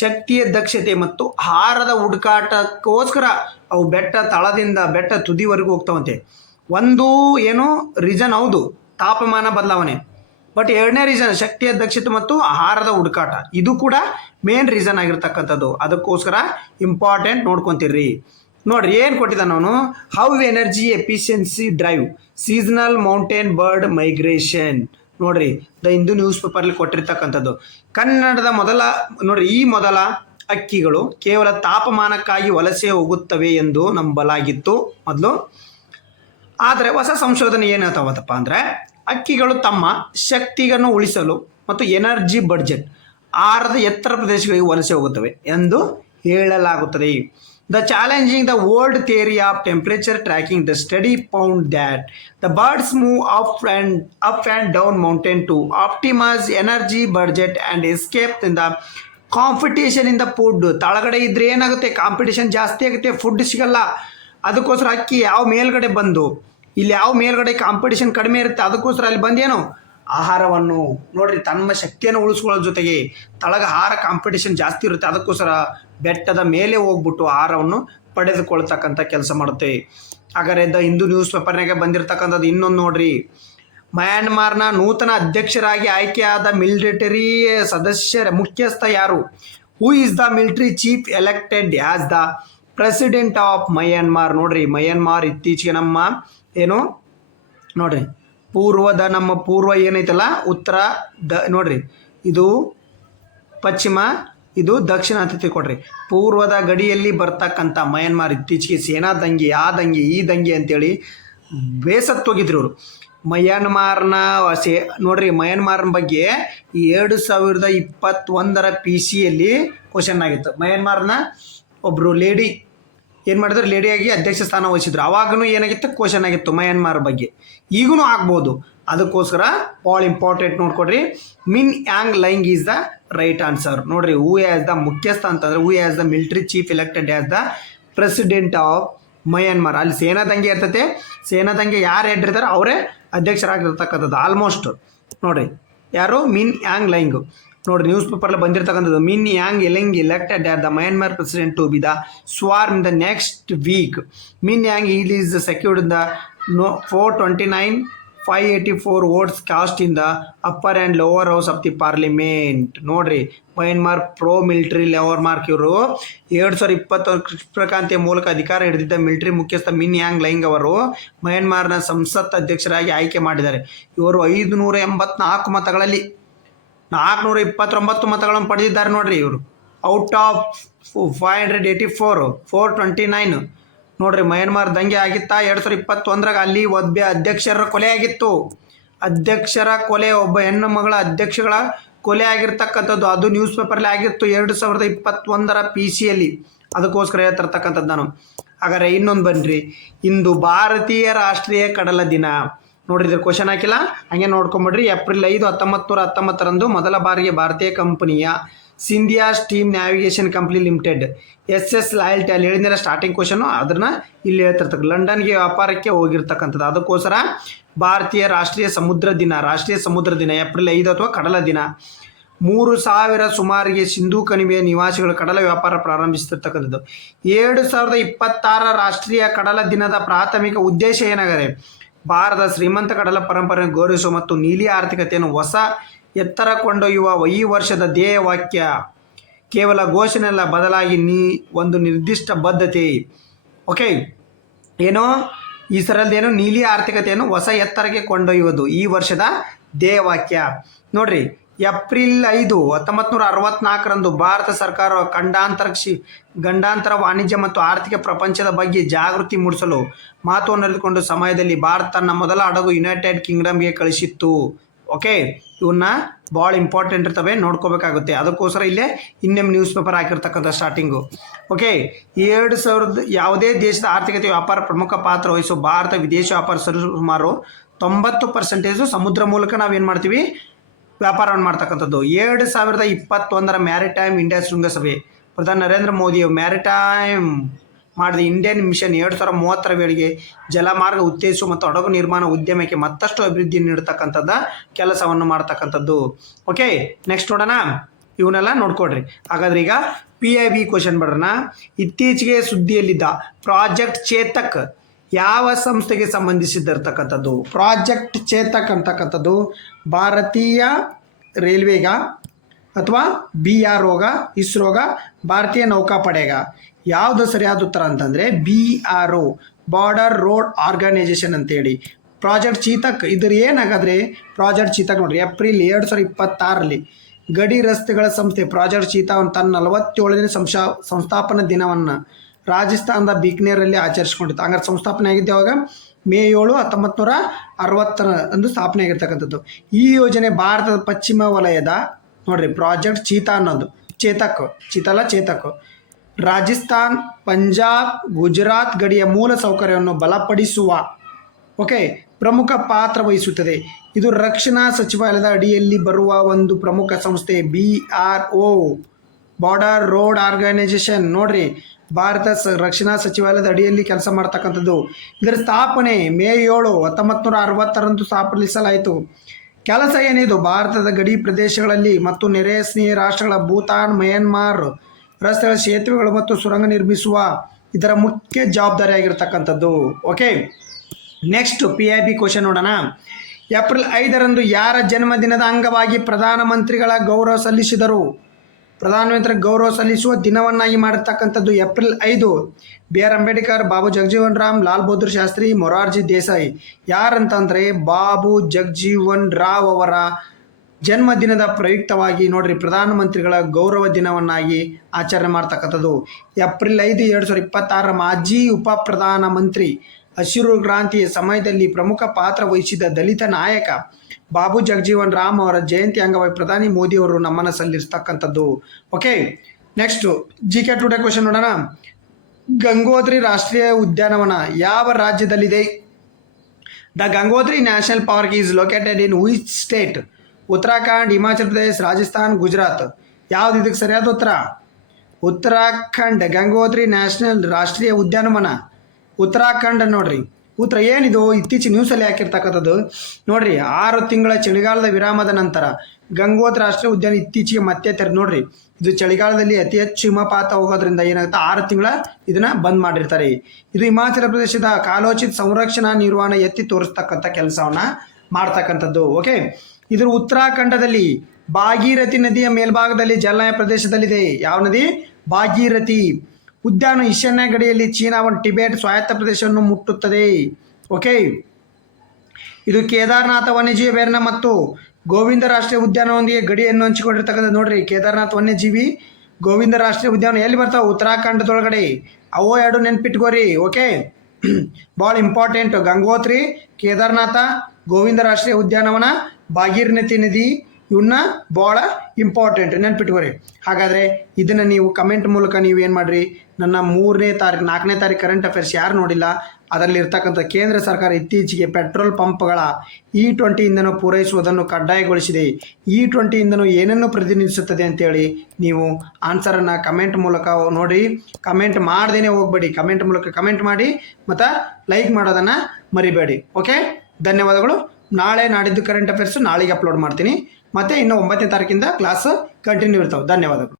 ಶಕ್ತಿಯ ದಕ್ಷತೆ ಮತ್ತು ಆಹಾರದ ಹುಡುಕಾಟಕ್ಕೋಸ್ಕರ ಅವು ಬೆಟ್ಟ ತಳದಿಂದ ಬೆಟ್ಟ ತುದಿವರೆಗೂ ಹೋಗ್ತಾವಂತೆ. ಒಂದು ಏನು ರೀಸನ್ ಹೌದು, ತಾಪಮಾನ ಬದಲಾವಣೆ. ಬಟ್ ಎರಡನೇ ರೀಸನ್ ಶಕ್ತಿಯ ದಕ್ಷತೆ ಮತ್ತು ಆಹಾರದ ಹುಡುಕಾಟ. ಇದು ಕೂಡ ಮೇನ್ ರೀಸನ್ ಆಗಿರ್ತಕ್ಕಂಥದ್ದು. ಅದಕ್ಕೋಸ್ಕರ ಇಂಪಾರ್ಟೆಂಟ್ ನೋಡ್ಕೊತಿರ್ರಿ. ನೋಡ್ರಿ, ಏನು ಕೊಟ್ಟಿದ್ದಾನೆ ಅವನು? How energy efficiency drive seasonal mountain bird migration. ನೋಡ್ರಿ, ದ ಹಿಂದೂ ನ್ಯೂಸ್ ಪೇಪರ್ಲಿ ಕೊಟ್ಟಿರ್ತಕ್ಕಂಥದ್ದು. ಕನ್ನಡದ ನೋಡ್ರಿ, ಈ ಮೊದಲ ಅಕ್ಕಿಗಳು ಕೇವಲ ತಾಪಮಾನಕ್ಕಾಗಿ ವಲಸೆ ಹೋಗುತ್ತವೆ ಎಂದು ನಂಬಲಾಗಿತ್ತು ಮೊದಲು. ಆದರೆ ಹೊಸ ಸಂಶೋಧನೆ ಏನು ಹೇಳ್ತಾವತ್ತಪ್ಪ ಅಂದರೆ ಹಕ್ಕಿಗಳು ತಮ್ಮ ಶಕ್ತಿಯನ್ನು ಉಳಿಸಲು ಮತ್ತು ಎನರ್ಜಿ ಬಡ್ಜೆಟ್ ಆಹಾರದ ಎತ್ತರ ಪ್ರದೇಶಗಳಿಗೆ ವಲಸೆ ಹೋಗುತ್ತವೆ ಎಂದು ಹೇಳಲಾಗುತ್ತದೆ. The challenging the old theory of temperature tracking the study found that the birds move up and down mountain to optimise energy budget and escape in the competition in the food. ತಳಗಡೆ ಇದ್ರೆ ಏನಾಗುತ್ತೆ, competition ಜಾಸ್ತಿ ಆಗುತ್ತೆ, food ಸಿಗಲ್ಲ. ಅದಕ್ಕೋಸ್ಕರ ಅಕ್ಕಿ ಯಾವ ಮೇಲ್ಗಡೆ ಬಂದು ಇಲ್ಲಿ ಯಾವ ಮೇಲ್ಗಡೆ ಕಾಂಪಿಟೇಷನ್ ಕಡಿಮೆ ಇರುತ್ತೆ, ಅದಕ್ಕೋಸ್ಕರ ಅಲ್ಲಿ ಬಂದೇನು ಆಹಾರವನ್ನು ನೋಡ್ರಿ ತನ್ನ ಶಕ್ತಿಯನ್ನು ಉಳಿಸ್ಕೊಳ್ಳೋ ಜೊತೆಗೆ ತಳಗ ಆಹಾರ ಕಾಂಪಿಟೇಷನ್ ಜಾಸ್ತಿ ಇರುತ್ತೆ, ಅದಕ್ಕೋಸ್ಕರ ಬೆಟ್ಟದ ಮೇಲೆ ಹೋಗ್ಬಿಟ್ಟು ಆಹಾರವನ್ನು ಪಡೆದುಕೊಳ್ತಕ್ಕಂಥ ಕೆಲಸ ಮಾಡುತ್ತೆ. ಹಾಗಾದ್ರೆ ದ ಹಿಂದೂ ನ್ಯೂಸ್ ಪೇಪರ್ನಾಗೆ ಬಂದಿರತಕ್ಕಂಥದ್ದು ಇನ್ನೊಂದು ನೋಡ್ರಿ. ಮಯನ್ಮಾರ್ನ ನೂತನ ಅಧ್ಯಕ್ಷರಾಗಿ ಆಯ್ಕೆಯಾದ ಮಿಲಿಟರಿ ಮುಖ್ಯಸ್ಥ ಯಾರು? Who is the military chief elected as the president of Myanmar. ನೋಡ್ರಿ ಮಯನ್ಮಾರ್ ಇತ್ತೀಚೆಗೆ ನಮ್ಮ ಏನು ನೋಡ್ರಿ ನಮ್ಮ ಪೂರ್ವ ಏನೈತಲ್ಲ ಉತ್ತರ ನೋಡ್ರಿ ಇದು ಪಶ್ಚಿಮ ಇದು ದಕ್ಷಿಣ ಅಂತ ತಿಳ್ಕೊಡ್ರಿ. ಪೂರ್ವದ ಗಡಿಯಲ್ಲಿ ಬರ್ತಕ್ಕಂಥ ಮಯನ್ಮಾರ್ ಇತ್ತೀಚೆಗೆ ಸೇನಾ ದಂಗೆ ಆ ದಂಗೆ ಈ ದಂಗೆ ಅಂತೇಳಿ ಬೇಸತ್ತೋಗಿದ್ರು ಇವರು. ಮಯನ್ಮಾರ್ನ ನೋಡ್ರಿ ಮಯನ್ಮಾರ್ನ ಬಗ್ಗೆ 2021 PC ಕ್ವಶನ್ ಆಗಿತ್ತು. ಮಯನ್ಮಾರ್ನ ಒಬ್ಬರು ಲೇಡಿ ಏನು ಮಾಡಿದ್ರು, ಲೇಡಿಯಾಗಿ ಅಧ್ಯಕ್ಷ ಸ್ಥಾನ ವಹಿಸಿದ್ರು. ಅವಾಗೂ ಏನಾಗಿತ್ತು, ಕ್ವಶನ್ ಆಗಿತ್ತು ಮಯನ್ಮಾರ್ ಬಗ್ಗೆ. ಈಗೂ ಆಗ್ಬೋದು, ಅದಕ್ಕೋಸ್ಕರ ಭಾಳ ಇಂಪಾರ್ಟೆಂಟ್ ನೋಡ್ಕೊಡ್ರಿ. Min Aung Hlaing is the right answer. ನೋಡ್ರಿ ಹೂ ಆ್ಯಸ್ ದ ಮುಖ್ಯಸ್ಥ ಅಂತಂದ್ರೆ who as the military chief elected as the president of Myanmar. ಅಲ್ಲಿ ಸೇನಾ ದಂಗೆ ಇರ್ತೈತೆ, ಸೇನಾ ದಂಗೆ ಯಾರು ಹೆಡ್ ಇರ್ತಾರೆ ಅವರೇ ಅಧ್ಯಕ್ಷರಾಗಿರ್ತಕ್ಕಂಥದ್ದು ಆಲ್ಮೋಸ್ಟ್. ನೋಡ್ರಿ ಯಾರು, ಮಿನ್ ಯಾಂಗ್ ಲೈಂಗ್. ನೋಡ್ರಿ ನ್ಯೂಸ್ ಪೇಪರ್ಲ್ಲಿ ಬಂದಿರತಕ್ಕಂಥದ್ದು Min Aung Hlaing elected at the Myanmar president to be the sworn in the next week. Min Aung ಹೀಲ್ is secured in the 429,584 votes cast in the upper and lower house of the parliament. ನೋಡ್ರಿ Myanmar pro military lever mark. ಇವರು 2021 ಕೃಷ್ಣಕಾಂತಿಯ ಮೂಲಕ ಅಧಿಕಾರ ಹಿಡಿದಿದ್ದ military ಮುಖ್ಯಸ್ಥ ಮಿನ್ Aung lying ಅವರು ಮಯನ್ಮಾರ್ನ ಸಂಸತ್ ಅಧ್ಯಕ್ಷರಾಗಿ ಆಯ್ಕೆ ಮಾಡಿದ್ದಾರೆ. ಇವರು 584 ಮತಗಳಲ್ಲಿ 429 ಮತಗಳನ್ನು ಪಡೆದಿದ್ದಾರೆ. ನೋಡ್ರಿ ಇವರು ಔಟ್ ಆಫ್ 584 429. ನೋಡ್ರಿ ಮಯನ್ಮಾರ್ ದಂಗೆ ಆಗಿತ್ತಾ 2021 ಅಲ್ಲಿ ಒಬ್ಬ ಅಧ್ಯಕ್ಷರ ಕೊಲೆ ಆಗಿತ್ತು. ಅಧ್ಯಕ್ಷರ ಕೊಲೆ, ಒಬ್ಬ ಹೆಣ್ಣು ಮಗಳ ಅಧ್ಯಕ್ಷಗಳ ಕೊಲೆ ಆಗಿರ್ತಕ್ಕಂಥದ್ದು ಅದು ನ್ಯೂಸ್ ಪೇಪರ್ಲಿ ಆಗಿತ್ತು 2021 PC. ಅದಕ್ಕೋಸ್ಕರ ಹೇಳ್ತಿರ್ತಕ್ಕಂಥದ್ದು ನಾನು. ಹಾಗಾದ್ರೆ ಇನ್ನೊಂದು ಬನ್ನಿರಿ, ಇಂದು ಭಾರತೀಯ ರಾಷ್ಟ್ರೀಯ ಕಡಲ ದಿನ. ನೋಡ್ರಿ ಇದ್ರ ಕ್ವಶನ್ ಹಾಕಿಲ್ಲ, ಹಂಗೆ ನೋಡ್ಕೊಂಬಿಡ್ರಿ. ಏಪ್ರಿಲ್ 5, 1919 ಮೊದಲ ಬಾರಿಗೆ ಭಾರತೀಯ ಕಂಪನಿಯ Scindia steam navigation company limited SS loyalty ಅಲ್ಲಿ ಹೇಳಿದ್ರೆ ಸ್ಟಾರ್ಟಿಂಗ್ ಕ್ವಶನು ಅದನ್ನ ಇಲ್ಲಿ ಹೇಳ್ತಿರ್ತಕ್ಕ. ಲಂಡನ್ಗೆ ವ್ಯಾಪಾರಕ್ಕೆ ಹೋಗಿರ್ತಕ್ಕಂಥದ್ದು. ಅದಕ್ಕೋಸ್ಕರ ಭಾರತೀಯ ರಾಷ್ಟ್ರೀಯ ಸಮುದ್ರ ದಿನ ಏಪ್ರಿಲ್ 5 ಅಥವಾ ಕಡಲ ದಿನ. 3,000 ಸುಮಾರಿಗೆ ಸಿಂಧೂ ಕಣಿವೆಯ ನಿವಾಸಿಗಳು ಕಡಲ ವ್ಯಾಪಾರ ಪ್ರಾರಂಭಿಸ್ತಿರ್ತಕ್ಕಂಥದ್ದು. 2026 ರಾಷ್ಟ್ರೀಯ ಕಡಲ ದಿನದ ಪ್ರಾಥಮಿಕ ಉದ್ದೇಶ ಏನಾಗಿದೆ? ಭಾರತ ಶ್ರೀಮಂತ ಕಡಲ ಪರಂಪರೆಯನ್ನು ಗೌರವಿಸುವ ಮತ್ತು ನೀಲಿ ಆರ್ಥಿಕತೆಯನ್ನು ಹೊಸ ಎತ್ತರ ಕೊಂಡೊಯ್ಯುವ ಈ ವರ್ಷದ ಧ್ಯೇಯ ವಾಕ್ಯ ಕೇವಲ ಘೋಷಣೆಯಲ್ಲ, ಬದಲಾಗಿ ಒಂದು ನಿರ್ದಿಷ್ಟ ಬದ್ಧತೆ. ಓಕೆ, ಏನೋ ಈ ಸರಳದೇನು ನೀಲಿ ಆರ್ಥಿಕತೆಯನ್ನು ಹೊಸ ಎತ್ತರಕ್ಕೆ ಕೊಂಡೊಯ್ಯುವುದು ಈ ವರ್ಷದ ಧ್ಯೇಯವಾಕ್ಯ. ನೋಡ್ರಿ ಏಪ್ರಿಲ್ 5, 1964 ಭಾರತ ಸರ್ಕಾರ ಗಂಡಾಂತರ ವಾಣಿಜ್ಯ ಮತ್ತು ಆರ್ಥಿಕ ಪ್ರಪಂಚದ ಬಗ್ಗೆ ಜಾಗೃತಿ ಮೂಡಿಸಲು ಮಹತ್ವವನ್ನು ಅರಿತುಕೊಂಡು ಸಮಯದಲ್ಲಿ ಭಾರತ ತನ್ನ ಮೊದಲ ಹಡಗು ಯುನೈಟೆಡ್ ಕಿಂಗ್ಡಮ್ಗೆ ಕಳಿಸಿತ್ತು. ಓಕೆ, ಇವನ್ನ ಭಾಳ ಇಂಪಾರ್ಟೆಂಟ್ ಇರ್ತವೆ, ನೋಡ್ಕೋಬೇಕಾಗುತ್ತೆ. ಅದಕ್ಕೋಸ್ಕರ ಇಲ್ಲೇ ಇನ್ನೊಮ್ಮೆ ನ್ಯೂಸ್ ಪೇಪರ್ ಹಾಕಿರ್ತಕ್ಕಂಥ ಸ್ಟಾರ್ಟಿಂಗು. ಓಕೆ, 2000 ಯಾವುದೇ ದೇಶದ ಆರ್ಥಿಕತೆ ವ್ಯಾಪಾರ ಪ್ರಮುಖ ಪಾತ್ರ ವಹಿಸುವ ಭಾರತ ವಿದೇಶ ವ್ಯಾಪಾರ ಸುಮಾರು 90% ಸಮುದ್ರ ಮೂಲಕ ನಾವೇನು ಮಾಡ್ತೀವಿ, ವ್ಯಾಪಾರವನ್ನು ಮಾಡ್ತಕ್ಕಂಥದ್ದು. 2021 ಮ್ಯಾರಿಟೈಮ್ ಇಂಡಿಯಾ ಶೃಂಗಸಭೆ ಪ್ರಧಾನಿ ನರೇಂದ್ರ ಮೋದಿ ಮ್ಯಾರಿಟೈಮ್ ಮಾಡಿದ ಇಂಡಿಯನ್ ಮಿಷನ್ 2030 ವೇಳೆಗೆ ಜಲಮಾರ್ಗ ಉತ್ತೇಜಿಸುವ ಮತ್ತು ಹಡಗು ನಿರ್ಮಾಣ ಉದ್ಯಮಕ್ಕೆ ಮತ್ತಷ್ಟು ಅಭಿವೃದ್ಧಿ ನೀಡತಕ್ಕಂಥದ್ದು ಕೆಲಸವನ್ನು ಮಾಡ್ತಕ್ಕಂಥದ್ದು. ಓಕೆ, ನೆಕ್ಸ್ಟ್ ನೋಡೋಣ, ಇವನ್ನೆಲ್ಲ ನೋಡ್ಕೊಡ್ರಿ. ಹಾಗಾದ್ರೆ ಈಗ PIB ಕ್ವಶನ್ ಬರೋಣ. ಇತ್ತೀಚೆಗೆ ಸುದ್ದಿಯಲ್ಲಿದ್ದ ಪ್ರಾಜೆಕ್ಟ್ ಚೇತಕ್ ಯಾವ ಸಂಸ್ಥೆಗೆ ಸಂಬಂಧಿಸಿದಿರ್ತಕ್ಕಂಥದ್ದು? ಪ್ರಾಜೆಕ್ಟ್ ಚೇತಕ್ ಅಂತಕ್ಕಂಥದ್ದು ಭಾರತೀಯ ರೈಲ್ವೆಗ ಅಥವಾ BROಗ, ಇಸ್ರೋಗ, ಭಾರತೀಯ ನೌಕಾಪಡೆಗ? ಯಾವುದು ಸರಿಯಾದ ಉತ್ತರ ಅಂತಂದರೆ BRO, ಬಾರ್ಡರ್ ರೋಡ್ ಆರ್ಗನೈಜೇಷನ್ ಅಂತೇಳಿ. ಪ್ರಾಜೆಕ್ಟ್ ಚೇತಕ್ ಇದ್ರ ಏನಾಗಾದ್ರೆ ಪ್ರಾಜೆಕ್ಟ್ ಚೇತಕ್ ನೋಡ್ರಿ ಏಪ್ರಿಲ್ 2026 ಗಡಿ ರಸ್ತೆಗಳ ಸಂಸ್ಥೆ ಪ್ರಾಜೆಕ್ಟ್ ಚೇತಕ್ ತನ್ನ 47ನೇ ಸಂಸ್ಥಾಪನಾ ದಿನವನ್ನು ರಾಜಸ್ಥಾನದ ಬಿಕನೇರಲ್ಲಿ ಆಚರಿಸ್ಕೊಂಡಿತ್ತು. ಹಂಗಾರೆ ಸಂಸ್ಥಾಪನೆ ಆಗಿದ್ದು ಯಾವಾಗ? ಮೇ 7, 1960 ಸ್ಥಾಪನೆ ಆಗಿರ್ತಕ್ಕಂಥದ್ದು. ಈ ಯೋಜನೆ ಭಾರತದ ಪಶ್ಚಿಮ ವಲಯದ ನೋಡ್ರಿ ಪ್ರಾಜೆಕ್ಟ್ ಚೀತಾ ಅನ್ನೋದು ಚೇತಕ್ ರಾಜಸ್ಥಾನ್, ಪಂಜಾಬ್, ಗುಜರಾತ್ ಗಡಿಯ ಮೂಲ ಸೌಕರ್ಯವನ್ನು ಬಲಪಡಿಸುವ ಪ್ರಮುಖ ಪಾತ್ರ ವಹಿಸುತ್ತದೆ. ಇದು ರಕ್ಷಣಾ ಸಚಿವಾಲಯದ ಅಡಿಯಲ್ಲಿ ಬರುವ ಒಂದು ಪ್ರಮುಖ ಸಂಸ್ಥೆ. BRO, border road organisation. ನೋಡ್ರಿ, ಭಾರತ ರಕ್ಷಣಾ ಸಚಿವಾಲಯದ ಅಡಿಯಲ್ಲಿ ಕೆಲಸ ಮಾಡ್ತಕ್ಕಂಥದ್ದು. ಇದರ ಸ್ಥಾಪನೆ ಮೇ 7, 1960 ಸ್ಥಾಪಿಸಲಾಯಿತು. ಕೆಲಸ ಏನಿದು? ಭಾರತದ ಗಡಿ ಪ್ರದೇಶಗಳಲ್ಲಿ ಮತ್ತು ನೆರೆ ಸ್ನೇಹಿ ರಾಷ್ಟ್ರಗಳ ಭೂತಾನ್, ಮಯನ್ಮಾರ್ ರಸ್ತೆಗಳ ಸೇತುವೆಗಳು ಮತ್ತು ಸುರಂಗ ನಿರ್ಮಿಸುವ ಇದರ ಮುಖ್ಯ ಜವಾಬ್ದಾರಿ ಆಗಿರ್ತಕ್ಕಂಥದ್ದು. ನೆಕ್ಸ್ಟ್ PIB ಕ್ವಶನ್ ನೋಡೋಣ. ಏಪ್ರಿಲ್ 5 ಯಾರ ಜನ್ಮದಿನದ ಅಂಗವಾಗಿ ಪ್ರಧಾನಮಂತ್ರಿಗಳ ಗೌರವ ಸಲ್ಲಿಸಿದರು? ಪ್ರಧಾನಮಂತ್ರಿ ಗೌರವ ಸಲ್ಲಿಸುವ ದಿನವನ್ನಾಗಿ ಮಾಡಿರ್ತಕ್ಕಂಥದ್ದು ಏಪ್ರಿಲ್ 5. BR ಅಂಬೇಡ್ಕರ್, ಬಾಬು ಜಗಜೀವನ್ ರಾಮ್, ಲಾಲ್ ಬಹದ್ದೂರ್ ಶಾಸ್ತ್ರಿ, ಮೊರಾರ್ಜಿ ದೇಸಾಯಿ. ಯಾರಂತಂದರೆ ಬಾಬು ಜಗಜೀವನ್ ರಾವ್ ಅವರ ಜನ್ಮದಿನದ ಪ್ರಯುಕ್ತವಾಗಿ ನೋಡ್ರಿ ಪ್ರಧಾನಮಂತ್ರಿಗಳ ಗೌರವ ದಿನವನ್ನಾಗಿ ಆಚರಣೆ ಮಾಡ್ತಕ್ಕಂಥದ್ದು. ಏಪ್ರಿಲ್ 5, 2026 ಮಾಜಿ ಉಪ ಪ್ರಧಾನಮಂತ್ರಿ ಹಸಿರು ಕ್ರಾಂತಿಯ ಸಮಯದಲ್ಲಿ ಪ್ರಮುಖ ಪಾತ್ರ ವಹಿಸಿದ ದಲಿತ ನಾಯಕ ಬಾಬು ಜಗಜೀವನ್ ರಾಮ್ ಅವರ ಜಯಂತಿ ಅಂಗವಾಗಿ ಪ್ರಧಾನಿ ಮೋದಿ ಅವರು ನಮ್ಮನ್ನು ಸಲ್ಲಿಸ್ತಕ್ಕಂಥದ್ದು. ನೆಕ್ಸ್ಟ್ GK ಟುಡೇ ಕ್ವಶನ್ ನೋಡೋಣ. ಗಂಗೋತ್ರಿ ರಾಷ್ಟ್ರೀಯ ಉದ್ಯಾನವನ ಯಾವ ರಾಜ್ಯದಲ್ಲಿದೆ? The Gangotri national park is located in which state? Uttarakhand, Himachal Pradesh, Rajasthan, Gujarat. ಯಾವ್ದು ಇದಕ್ಕೆ ಸರಿಯಾದ ಉತ್ತರ? ಉತ್ತರಾಖಂಡ್. ಗಂಗೋತ್ರಿ ನ್ಯಾಷನಲ್ ರಾಷ್ಟ್ರೀಯ ಉದ್ಯಾನವನ ಉತ್ತರಾಖಂಡ್. ನೋಡ್ರಿ ಉತ್ತರ ಏನಿದು? ಇತ್ತೀಚಿನ ನ್ಯೂಸಲ್ಲಿ ಹಾಕಿರ್ತಕ್ಕಂಥದ್ದು ನೋಡ್ರಿ. 6 ತಿಂಗಳ ಚಳಿಗಾಲದ ವಿರಾಮದ ನಂತರ ಗಂಗೋತ್ರಿ ರಾಷ್ಟ್ರೀಯ ಉದ್ಯಾನ ಇತ್ತೀಚೆಗೆ ಮತ್ತೆ ತೆರೆದು. ನೋಡ್ರಿ, ಇದು ಚಳಿಗಾಲದಲ್ಲಿ ಅತಿ ಹೆಚ್ಚು ಹಿಮಪಾತ ಹೋಗೋದ್ರಿಂದ ಏನಾಗುತ್ತೆ, 6 ತಿಂಗಳ ಇದನ್ನ ಬಂದ್ ಮಾಡಿರ್ತಾರೆ. ಇದು ಹಿಮಾಚಲ ಪ್ರದೇಶದ ಕಾಲೋಚಿತ ಸಂರಕ್ಷಣಾ ನಿರ್ವಹಣೆ ಎತ್ತಿ ತೋರಿಸ್ತಕ್ಕಂಥ ಕೆಲಸವನ್ನ ಮಾಡ್ತಕ್ಕಂಥದ್ದು. ಇದ್ರ ಉತ್ತರಾಖಂಡದಲ್ಲಿ ಭಾಗೀರಥಿ ನದಿಯ ಮೇಲ್ಭಾಗದಲ್ಲಿ ಜಲಾನಯ ಪ್ರದೇಶದಲ್ಲಿದೆ. ಯಾವ ನದಿ? ಭಾಗೀರಥಿ. ಉದ್ಯಾನ ಈಶಾನ್ಯ ಗಡಿಯಲ್ಲಿ ಚೀನಾವನ್ನು ಟಿಬೆಟ್ ಸ್ವಾಯತ್ತ ಪ್ರದೇಶವನ್ನು ಮುಟ್ಟುತ್ತದೆ. ಇದು ಕೇದಾರನಾಥ ವನ್ಯಜೀವಿ ಅಭಯಾರಣ್ಯ ಮತ್ತು ಗೋವಿಂದ ರಾಷ್ಟ್ರೀಯ ಉದ್ಯಾನವೊಂದಿಗೆ ಗಡಿಯನ್ನು ಹಂಚಿಕೊಂಡಿರ್ತಕ್ಕಂಥ. ನೋಡ್ರಿ, ಕೇದಾರನಾಥ ವನ್ಯಜೀವಿ, ಗೋವಿಂದ ರಾಷ್ಟ್ರೀಯ ಉದ್ಯಾನ ಎಲ್ಲಿ ಬರ್ತಾವೆ? ಉತ್ತರಾಖಂಡದೊಳಗಡೆ. ಅವು 2 ನೆನ್ಪಿಟ್ಕೋರಿ. ಭಾಳ ಇಂಪಾರ್ಟೆಂಟ್. ಗಂಗೋತ್ರಿ, ಕೇದಾರನಾಥ, ಗೋವಿಂದ ರಾಷ್ಟ್ರೀಯ ಉದ್ಯಾನವನ, ಭಾಗೀರಥಿ ನದಿ, ಇವನ್ನ ಭಾಳ ಇಂಪಾರ್ಟೆಂಟ್ ನೆನ್ಪಿಟ್ಕೋರಿ. ಹಾಗಾದರೆ ಇದನ್ನು ನೀವು ಕಮೆಂಟ್ ಮೂಲಕ ನೀವು ಏನು ಮಾಡಿರಿ, ನನ್ನ 3ನೇ ತಾರೀಕು 4ನೇ ತಾರೀಕು ಕರೆಂಟ್ ಅಫೇರ್ಸ್ ಯಾರು ನೋಡಿಲ್ಲ, ಅದರಲ್ಲಿ ಇರ್ತಕ್ಕಂಥ ಕೇಂದ್ರ ಸರ್ಕಾರ ಇತ್ತೀಚೆಗೆ ಪೆಟ್ರೋಲ್ ಪಂಪ್ಗಳ E20 ಇಂಧನ ಪೂರೈಸುವುದನ್ನು ಕಡ್ಡಾಯಗೊಳಿಸಿದೆ. E20 ಇಂಧನ ಏನನ್ನು ಪ್ರತಿನಿಧಿಸುತ್ತದೆ ಅಂತೇಳಿ ನೀವು ಆನ್ಸರನ್ನು ಕಮೆಂಟ್ ಮೂಲಕ ನೋಡಿ. ಕಮೆಂಟ್ ಮಾಡ್ದೇ ಹೋಗಬೇಡಿ, ಕಮೆಂಟ್ ಮೂಲಕ ಕಮೆಂಟ್ ಮಾಡಿ ಮತ್ತು ಲೈಕ್ ಮಾಡೋದನ್ನು ಮರಿಬೇಡಿ. ಧನ್ಯವಾದಗಳು. ನಾಳೆ ನಾಡಿದ್ದು ಕರೆಂಟ್ ಅಫೇರ್ಸು ನಾಳೆಗೆ ಅಪ್ಲೋಡ್ ಮಾಡ್ತೀನಿ. ಮತ್ತು ಇನ್ನು 9ನೇ ತಾರೀಕಿಂದ ಕ್ಲಾಸ್ ಕಂಟಿನ್ಯೂ ಇರ್ತಾವೆ. ಧನ್ಯವಾದಗಳು.